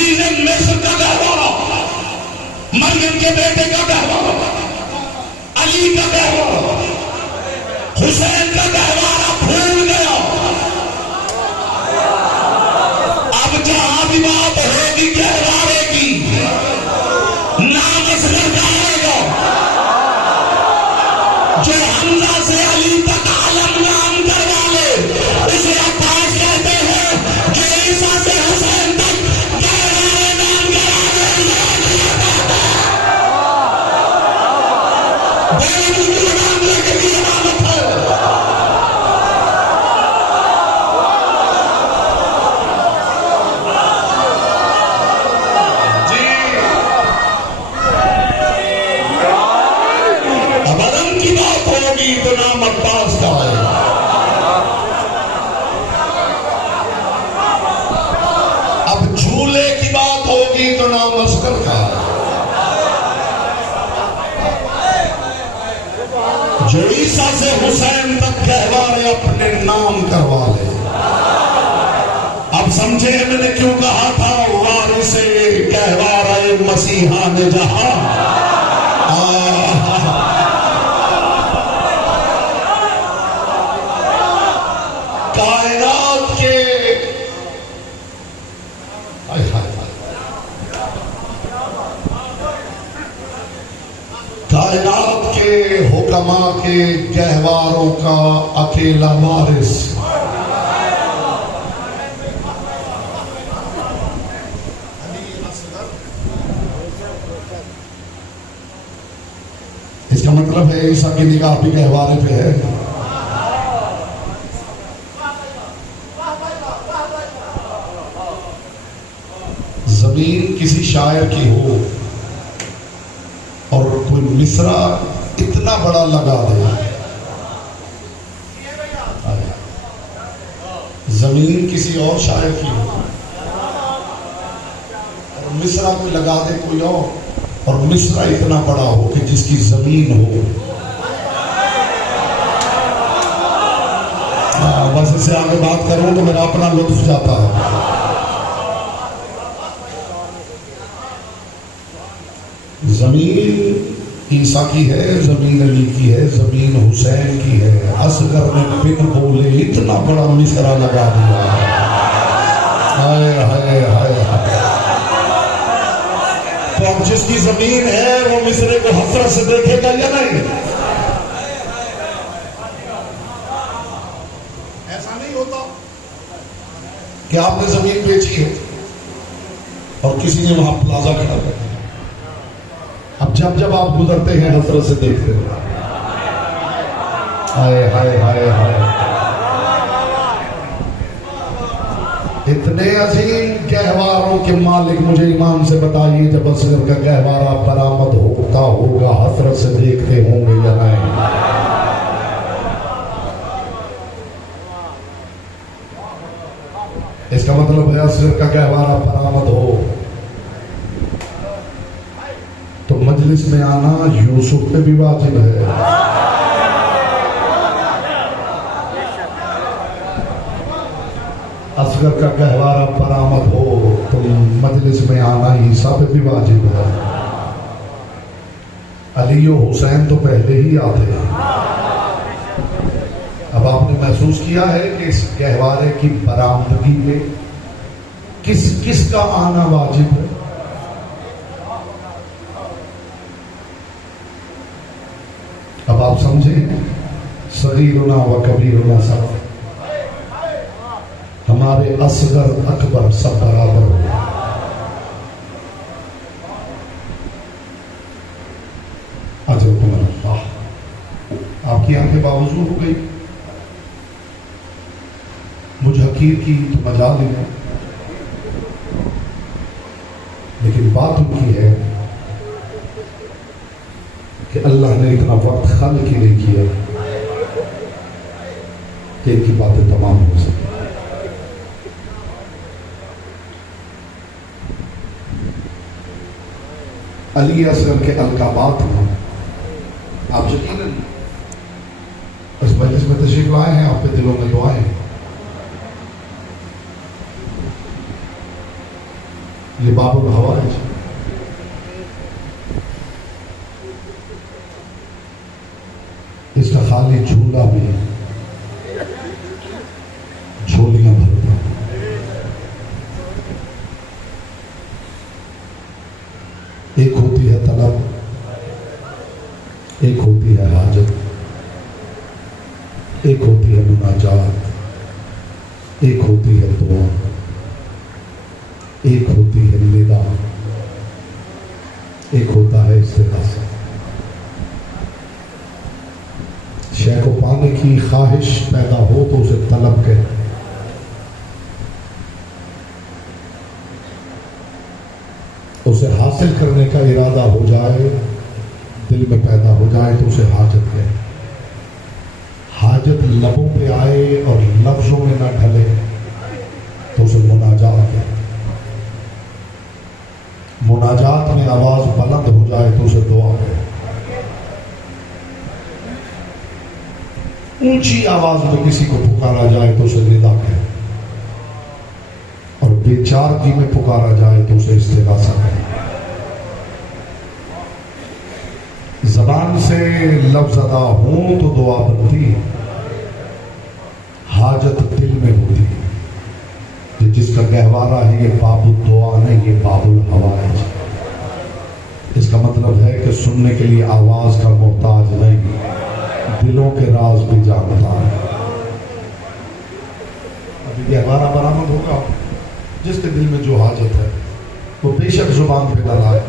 عزیز مصر کا گہوارہ، مریم کے بیٹے کا گہوارہ، علی کا گہوارہ، حسین کا گہوارہ بھول گیا۔ اب جہاں بھی بات ہوگی گہوارے کی، نام اصغر کا آئے گا۔ جو حمزہ سے علی تک علم نام کروا لے اسے عباس کہتے ہیں، جو عیسیٰ سے حسین تک گہوارے نام کروا لے بڑے مشکل معاملے کے لیے ضمانت ہے۔ تو نام عباس کا ہے۔ اب جھولے کی بات ہوگی تو نام اصغر کا ہے۔ جو عیسیٰ سے حسین تک گہوارے اپنے نام کروا لے۔ اب سمجھے میں نے کیوں کہا تھا وارث گہوارہ مسیحان جہاں۔ کائنات کے کائنات کے حکماء کے گہواروں کا اکیلا وارث، اس کا مطلب ہے عیسیٰ کی نگاہ بھی گہوارے پہ ہے۔ زمین کسی شاعر کی ہو اور کوئی مصرع اتنا بڑا لگا دے، زمین کسی اور شاعر کی ہو اور مصرع کوئی لگا دے کوئی اور مصرع اتنا بڑا ہو کہ جس کی زمین ہو، بس اس سے آگے بات کروں تو میرا اپنا لطف جاتا ہے۔ زمین عیسیٰ کی ہے، زمین علی کی ہے، زمین حسین کی ہے، اصغر نے بن بولے اتنا بڑا مصرع لگا دیا۔ ہائے ہائے ہائے ہائے۔ تو اب جس کی زمین ہے وہ مصرے کو حسرت سے دیکھے گا یا نہیں؟ ایسا نہیں ہوتا کہ آپ نے زمین بیچی ہے اور کسی نے وہاں پلازا کھڑا کر دیا، اب جب آپ گزرتے ہیں حسرت سے دیکھتے ہیں۔ ہائے ہائے ہائے ہائے، اتنے عظیم گہواروں کے مالک مجھے امام سے بتائیے جب اصغر کا گہوارہ برآمد ہوتا ہوگا حسرت سے دیکھتے ہوں گے یا نہیں؟ اس کا مطلب ہے اصغر کا گہوارہ برآمد ہو تو مجلس میں آنا یوسف پہ بھی واجب ہے۔ اصغر کا گہوارہ برآمد ہو تو مجلس میں آنا عیسیٰ پہ بھی واجب ہے۔ علی و حسین تو پہلے ہی آتے ہیں۔ اب آپ نے محسوس کیا ہے کہ اس گہوارے کی برآمدگی میں کس کس کا آنا واجب ہے؟ اب آپ سمجھیں، صغیرنا و کبیرنا سب، ہمارے اصغر اکبر سب برابر ہو۔ اجرکم اللہ، آپ کی آنکھیں باوضو ہو گئی، مجھ حقیر کی تو مجال نہیں، لیکن بات ان کی ہے کہ اللہ نے اتنا وقت خلق کے لیے کیا کہ ان کی باتیں تمام ہو سکیں۔ علی اصغر کے القابات ہیں، آپ یقیناً اس مجلس میں تشریف لائے ہیں، آپ کے دلوں میں دعائیں ہیں۔ یہ باب الحوائج، اس کا خالی جھولا بھی جھولیاں بھرتا، ایک ہوتی ہے طلب، ایک ہوتی ہے حاجت، ایک ہوتی ہے مناجات، ایک ہوتی ہے دعا، ایک ہوتی ہے ندا، ایک ہوتا ہے استغاثہ۔ شے کو پانے کی خواہش پیدا ہو تو اسے طلب کہتے ہیں، اسے حاصل کرنے کا ارادہ ہو جائے، دل میں پیدا ہو جائے تو اسے حاجت کہتے ہیں۔ حاجت لبوں پہ آئے اور لفظوں میں نہ ڈھلے تو اسے مناجات ہے۔ مناجات میں آواز بلند ہو جائے تو اسے دعا ہے۔ اونچی آواز میں کسی کو پکارا جائے تو اسے ندا ہے، اور بے چارگی میں پکارا جائے تو اسے استغاثہ ہے۔ زبان سے لفظ ادا ہوں تو دعا بنتی، حاجت دل میں ہوتی ہے، جس کا گہوارہ ہے یہ باب الدعا نہیں، یہ باب الحوائج۔ اس کا مطلب ہے کہ سننے کے لیے آواز کا محتاج نہیں، دلوں کے راز بھی جانتا ہے۔ ابھی گہوارہ برآمد ہوگا، جس کے دل میں جو حاجت ہے وہ بے شک زبان پہ نہ لائے۔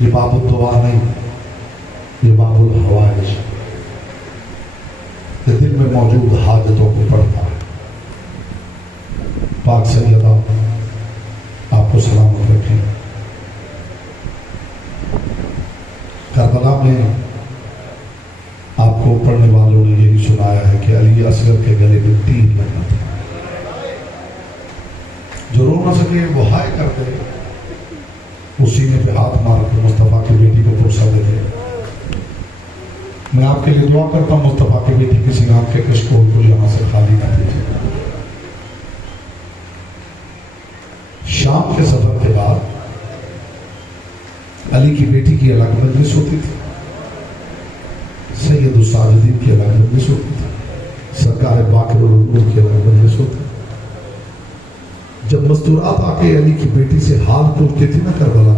یہ باب الدعا نہیں، یہ باب الحوائج، یہ دل میں موجود حاجتوں کو پڑھتا ہے۔ پاک سیدہ آپ کو سلامت رکھیں۔ کربلا میں آپ کو پڑھنے والوں نے یہی سنایا ہے کہ علی اصغر کے گلے میں تیر لگا تھا، جو رو نہ سکے وہ ہائے کرتے، وہ سینے پہ ہاتھ مار کے مصطفیٰ کی بیٹی کو پرسا دیتے۔ میں آپ کے لیے دعا کرتا ہوں مصطفیٰ کی بیٹی کسی آنکھ کے کشکول کو یہاں سے خالی نہ دیجیے۔ شام کے سفر کے بعد علی کی بیٹی کی الگ مجلس ہوتی تھی، سید الساجدین کی الگ مجلس ہوتی تھی، سرکار باقر العلوم کی الگ مجلس ہوتی تھی۔ جب مستورات آ کے علی کی بیٹی سے حال پوچھتی تھی نا کربلا،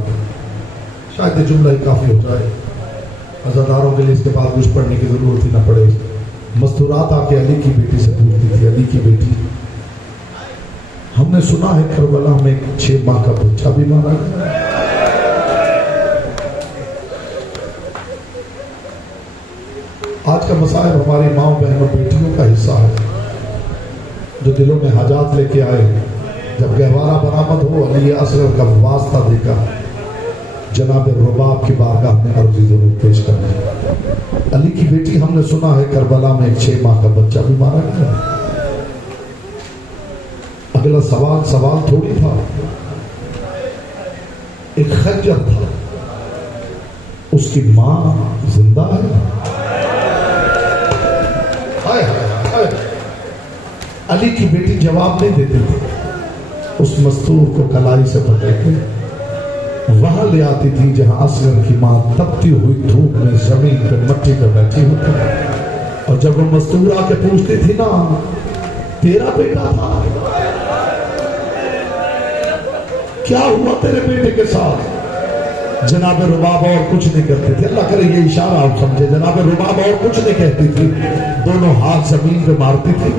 شاید یہ جملہ ہی کافی ہو جائے، عزاداروں کے لیے اس کے بعد کچھ پڑھنے کی ضرورت ہی نہ پڑے۔ مستورات آ کے علی کی بیٹی سے پوچھتی تھی، علی کی بیٹی ہم نے سنا ہے کربلا میں 6 ماہ کا بچہ بھی مارا گیا، آج کا مصائب ہماری ماؤں بہنوں بیٹیوں کا حصہ ہے، جو دلوں میں حاجات لے کے آئے۔ جب گہوارہ برآمد ہو، علی اصغر کا واسطہ دے کر جناب رباب کی بارگاہ میں عرضی ضرور پیش کریں۔ علی کی بیٹی ہم نے سنا ہے کربلا میں 6 ماہ کا بچہ بھی مارا گیا۔ اگلا سوال تھوڑی تھا، ایک خنجر تھا، اس کی ماں زندہ ہے؟ علی کی بیٹی جواب نہیں دیتی تھی، اس مستور کو کلائی سے پکڑ کے وہاں لے آتی تھی جہاں اصغر کی ماں تپتی ہوئی دھوپ میں زمین پہ مٹی پہ بیٹھی ہوتی، اور جب وہ مستور آ کے پوچھتی تھی نا تیرا بیٹا تھا، کیا ہوا تیرے بیٹے کے ساتھ؟ جناب رباب اور کچھ نہیں کرتی تھی، اللہ کرے یہ اشارہ آپ سمجھے، جناب رباب اور کچھ نہیں کہتی تھی، دونوں ہاتھ زمین پہ مارتی تھی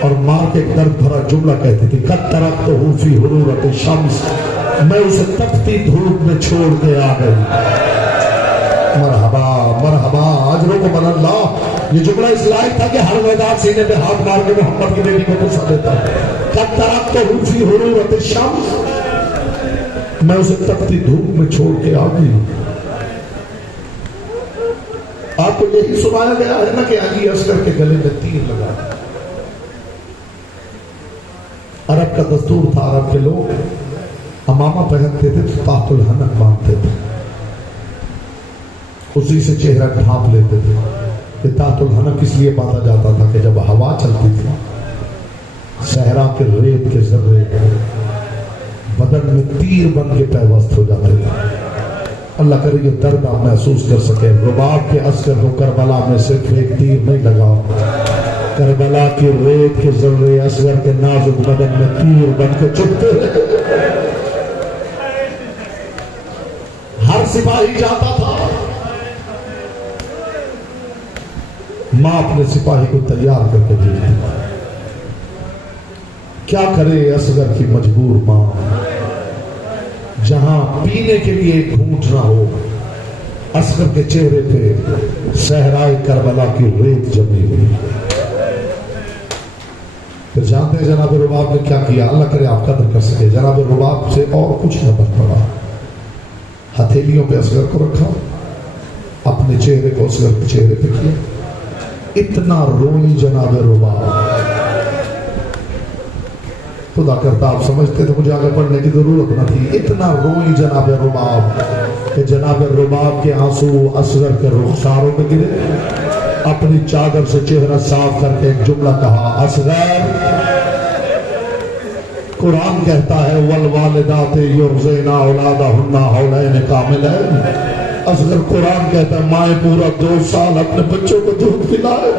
اور مار کے ایک درد بھرا جملہ کہتی تھی، قد ترکتہ فی حرورۃ الشمس، میں اسے تپتی دھوپ میں چھوڑ کے آ گئی۔ مرحبا مرحبا، اجروں کو من اللہ۔ یہ جملہ اس لائق تھا کہ ہر میدان سینے پہ ہاتھ مار کے محمد کی بیٹی کو پرسا دیتا، قد ترکتہ فی حرورۃ الشمس، میں اسے تپتی دھوپ میں چھوڑ کے آ گئی۔ آپ کو یہی سنایا گیا ہے نا کہ علی اصغر کے گلے میں تیر لگا۔ عرب کا دستور تھا، عرب کے لوگ امامہ پہنتے تھے تو تحت الحنک باندھتے تھے، اسی سے چہرہ ڈھانپ لیتے تھے۔ یہ تحت الحنک اس لیے باندھا جاتا تھا کہ جب ہوا چلتی تھی صحرا کے ریت کے ذرے میں تیر بن کے پیوست ہو جاتے تھے۔ اللہ کرے یہ درد آپ محسوس کر سکیں۔ رباب کے اصغر کو کربلا میں صرف ایک تیر نہیں لگا، کربلا کی ریت کے ذرے اصغر کے نازک بدن میں تیر بن کے چپتے رہے۔ ہر سپاہی جاتا تھا، ماں اپنے سپاہی کو تیار کر کے بھیجتی تھی۔ کیا کرے اصغر کی مجبور ماں، جہاں پینے کے لیے ایک گھونٹ نہ ہو، اصغر کے چہرے پہ صحرائے کربلا کی ریت جمی ہوئی۔ پھر جانتے ہیں جناب رباب نے کیا کیا؟ اللہ کرے آپ قدر کر سکے، جناب رباب سے اور کچھ نہ بن پڑا۔ ہتھیلیوں پہ اصغر کو رکھا، اپنے چہرے کو اصغر کے چہرے پہ کیا، اتنا روئی جناب رباب، خدا کرتا آپ سمجھتے تھے مجھے آگے پڑھنے کی ضرورت نہ تھی، اتنا روئی جناب رباب کہ جناب رباب کے آنسو اصغر کے رخساروں میں گرے۔ اپنی چادر سے چہرہ صاف کر کے ایک جملہ کہا، اصغر، قرآن کہتا ہے والوالدات یرضعن اولادہن حولین کاملین۔ اصغر قرآن کہتا ہے مائیں پورا 2 سال اپنے بچوں کو دودھ پلائے۔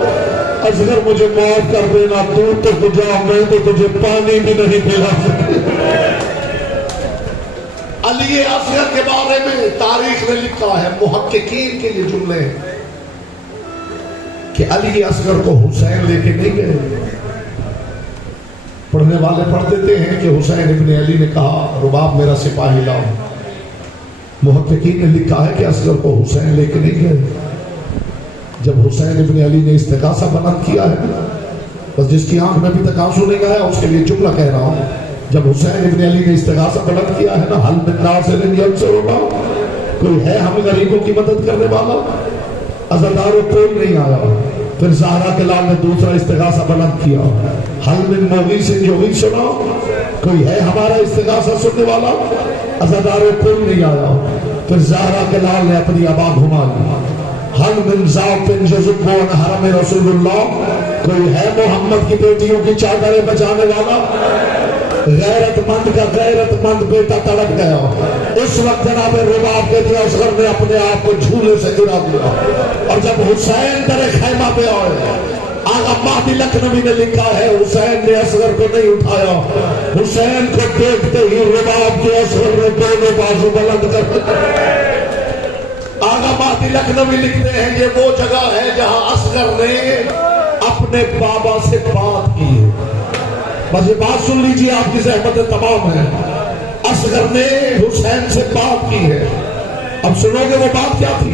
اصغر مجھے معاف کر دینا، دودھ تو جا، میں تو تجھے پانی بھی نہیں پلا سکتی۔ علی اصغر کے بارے میں تاریخ میں لکھا ہے، محققین کے لیے جملے ہیں کہ علی اصغر کو حسین لے کے نہیں گئے۔ پڑھنے والے پڑھ دیتے ہیں کہ حسین ابن علی نے کہا رباب میرا سپاہی لاؤ۔ محققین نے لکھا ہے کہ اصغر کو حسین لے کے نہیں گئے۔ جب حسین ابن علی نے استغاثہ بلند کیا ہے، بس جس کی آنکھ میں ابھی تک آنسو نہیں گیا اس کے لیے جملہ کہہ رہا ہوں، جب حسین ابن علی نے استغاثہ بلند کیا ہے نا، حل من ناصر ینصرنا، کوئی ہے ہم غریبوں کی مدد کرنے والا؟ عزاداروں کوئی نہیں آیا۔ پھر زہرا کے لال نے دوسرا استغاثہ بلند کیا، حل من مغیث یغیثنا، کوئی ہے ہمارا استغاثہ سننے والا؟ عزاداروں کوئی نہیں آیا۔ پھر زہرا کے لال نے اپنی عبا گھمائی، حل من ذات یذب عن حرم رسول اللہ، کوئی ہے محمد کی بیٹیوں کی چادریں بچانے والا؟ غیرت مند کا غیرت مند بیٹا تڑپ گیا۔ اس وقت جناب رباب کے دیا اصغر نے اپنے آپ کو جھولے سے گرا دیا، اور جب حسین در خیمہ پہ آئے، آغا مہدی لکھنوی نے لکھا ہے حسین نے اصغر کو نہیں اٹھایا، حسین کو دیکھتے ہی رباب کے اصغر نے دونوں بازو بلند کر دیا۔ آغا مہدی لکھنوی لکھتے ہیں یہ وہ جگہ ہے جہاں اصغر نے اپنے بابا سے بات کی ہے۔ بس یہ بات سن لیجیے، آپ کی زحمتیں تمام ہیں۔ اصغر نے حسین سے بات کی ہے، اب سنو گے وہ بات کیا تھی؟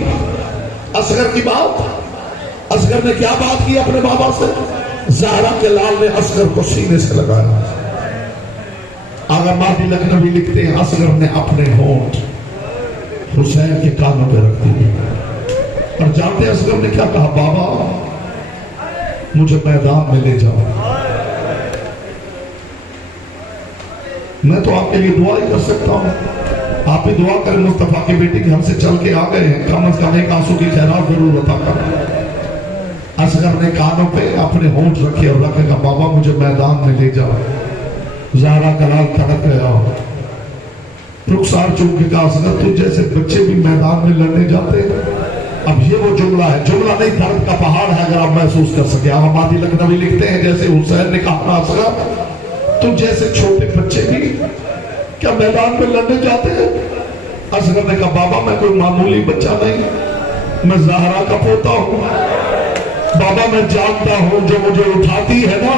اصغر کی بات، اصغر نے کیا بات کی اپنے بابا سے؟ زہرا کے لال نے اصغر کو سینے سے لگایا۔ آغا مہدی لکھنوی لکھتے ہیں اصغر نے اپنے ہونٹ حسین کے کانوں پہ رکھ دی، اور جانتے ہیں اصغر نے کیا کہا؟ بابا مجھے میدان میں لے جاؤ، میں تو آپ کے لیے دعا ہی کر سکتا ہوں، آپ بھی دعا کریں مصطفیٰ کی بیٹی کہ ہم سے چل کے آ گئے ہیں، کم از کم ایک آنسو کی خیرات ضرور عطا کریں۔ اصغر نے کانوں پہ اپنے ہونٹ رکھے اور رکھے کہا بابا مجھے میدان میں لے جاؤ۔ زہرا کا لال تڑپ گیا، رخسار چوم کے کہا اصغر تو جیسے بچے بھی میدان میں لڑنے جاتے ہیں۔ اب یہ وہ جملہ ہے، جملہ نہیں درد کا پہاڑ ہے اگر آپ محسوس کر سکے۔ آغا مہدی لکھنوی لکھتے ہیں جیسے حسین نے کہا اصغر تو جیسے چھوٹے بچے بھی کیا میدان میں لڑنے جاتے ہیں؟ اصغر نے کہا بابا میں کوئی معمولی بچہ نہیں، میں زہرا کا پوتا ہوں، بابا میں جانتا ہوں جو مجھے اٹھاتی ہے نا،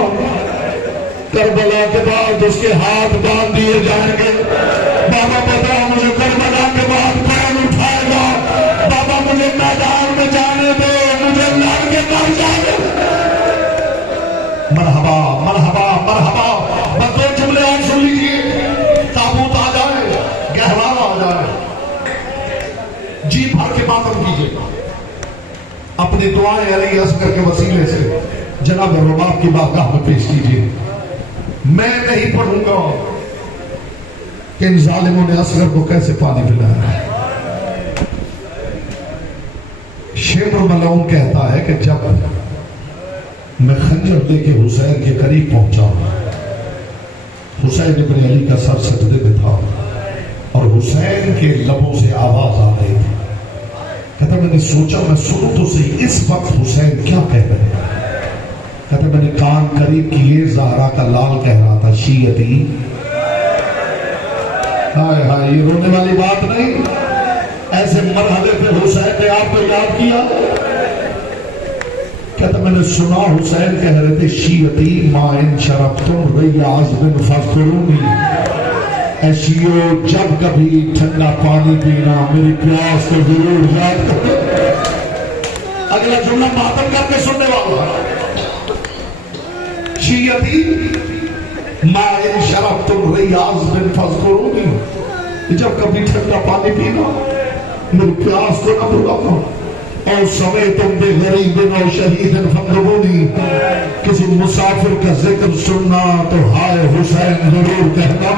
کربلا کے بعد اس کے ہاتھ باندھ دیے جائیں گے۔ بابا بتاؤ مجھے کربلا کے بعد کون اٹھائے گا؟ بابا مجھے میدان میں جانے دے، مجھے لڑ کے مر جانے دے۔ مرحبا مرحبا مرحبا۔ بس دو جملے اور سن لیجیے، تابوت آ جائے، گہوارہ آ جائے، جی بھر کے ماتم کیجیے، اپنی دعائیں علی اصغر کے وسیلے سے جناب رباب کی بارگاہ میں پیش کیجیے۔ میں نہیں پڑھوں گا کہ ان ظالموں نے اصغر کو کیسے پانی پلایا۔ شیخ ملعون کہتا ہے کہ جب میں خنجر لے کے حسین کے قریب پہنچا، حسین ابن علی کا سر سجدے میں تھا، اور حسین کے لبوں سے آواز آ رہی تھی. کہتا میں نے سوچا میں سنوں تو صحیح اس وقت حسین کیا کہہ رہے ہیں. کہتا میں نے کان قریب کیے زہرا کا لال کہہ رہا تھا شیعتی. ہائے ہائے یہ رونے والی بات نہیں. ایسے مرحلے پہ حسین نے آپ کو یاد کیا. کہتا میں نے سنا حسین کہہ رہے تھے شیعتی ما ان شرفتم ریاض بن فذکرونی. اے شیعو جب کبھی ٹھنڈا پانی پینا میری پیاس کو ضرور یاد کرو. اگلا جملہ ماتم کر کے سننے والا شیعتی ما ان شرفتم ریاض بن فذکرونی. جب کبھی ٹھنڈا پانی پینا میری پیاس کو نہ بھلانا. اور سمے تم بے غریب او شہید فقربونی. کسی مسافر کا ذکر سننا تو ہائے حسین ضرور کہنا.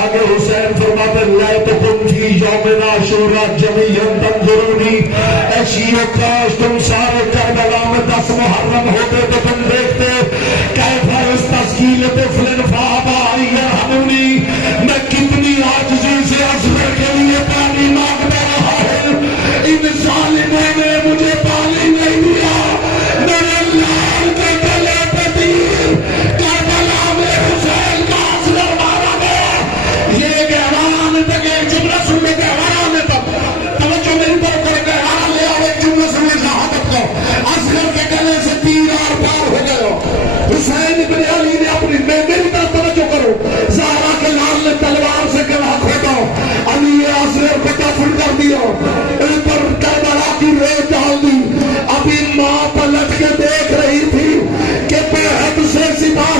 آگے حسین فرماتے لیتکم فی یوم عاشورا جمیعا تنظرونی. اے شیعو کاش تم سارے کربلا میں 10 محرم ہوتے تو تم دیکھتے کیف استسقیل طفل فابا ان یرحمونی. میں کتنی عاجزی سے اصغر کے لیے پانی مانگتا رہا ہوں. ان ظالموں نے مجھے پانی نہیں دیا. میرے لال کے گلے پہ تیر کربلا میں حسین کا اصغر مارا گیا. یہ گہوارہ تک ایک جملہ سن لے. گہوارہ تک توجہ میری طرف کرے. گہوارہ لے آؤ ایک جملہ سن لے. شہادت کو اصغر کے گلے سے تیر آر پار ہو گئے. حسین ابن علی نے اپنی میری طرف توجہ کرو. زہرا کے لال نے تلوار سے گلا کھودا. علی اصغر کو دفن کر دیا. اوپر کربلا کی ریت ڈال دی. ابھی ماں پلٹ کے دیکھ رہی تھی کہ بے حد سے سپاہ